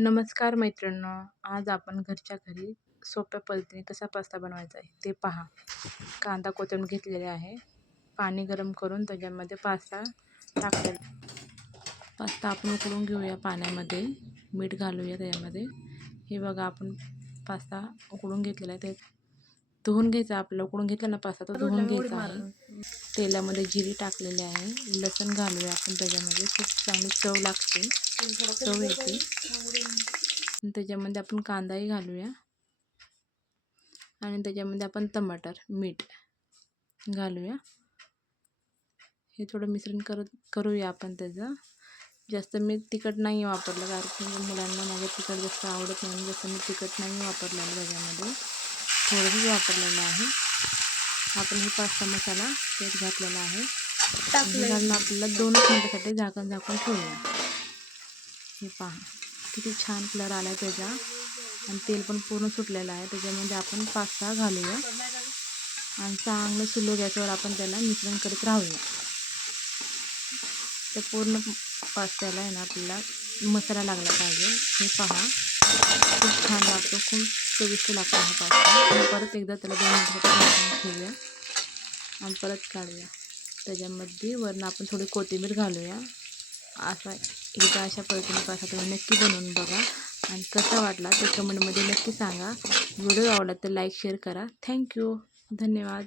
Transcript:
नमस्कार मैत्रिणींनो, आज आपण घरच्या घरी सोप्या पद्धतीने कसा पास्ता बनवायचा आहे ते पहा. कांदा कोथिंबीर घेतलेले आहे. पाणी गरम करून त्याच्यामध्ये पास्ता टाकलेला. पास्ता आपण उकळून घेऊया पाण्यामध्ये, मीठ घालूया त्याच्यामध्ये. हे बघा, आपण पास्ता उकळून घेतलेला आहे. ते धुवून घ्यायचा. आपल्याला उकळून घेतला ना पास्ता, तो धुवून घ्यायचा आहे. तेलामध्ये जिरे टाकलेले आहे, लसूण घालूया आपण त्याच्यामध्ये. खूप चांगली चव लागते, चव येते. त्याच्यामध्ये आपण कांदाही घालूया आणि त्याच्यामध्ये आपण टमाटर, मीठ घालूया. हे थोडं मिश्रण करूया आपण त्याचं. जास्त मी तिखट नाही वापरलं, कारण की मुलांना माझ्या तिखट जास्त आवडत नाही. जास्त मी तिखट नाही वापरलेलं, त्याच्यामध्ये थोडंसंच वापरलेलं आहे. आपण हे पास्ता मसाला त्यात घातलेला आहे. घालून आपल्याला 2 मिनिटासाठी झाकून ठेवूया. हे पहा किती छान कलर आला आहे त्याचा, आणि तेल पण पूर्ण सुटलेलं आहे. त्याच्यामध्ये आपण पास्ता घालूया आणि चांगलं स्लो गॅसवर आपण त्याला मिश्रण करत राहूया. तर पूर्ण पास्त्याला आहे ना आपल्याला मसाला लागला पाहिजे. हे पहा, खूप छान लागतो, खूप चविष्ट लागतो हा पास्ता. परत एकदा त्याला 2 मिनिटासाठी ठेवूया आणि परत काढूया. त्याच्यामध्ये वरून आपण थोडी कोथिंबीर घालूया. एकदा अशा पद्धतीने पास्ता तुम्ही नक्की बनवून बघा आणि कसा वाटला ते कमेंटमध्ये नक्की सांगा. व्हिडिओ आवडला तर लाईक शेअर करा. थँक्यू, धन्यवाद.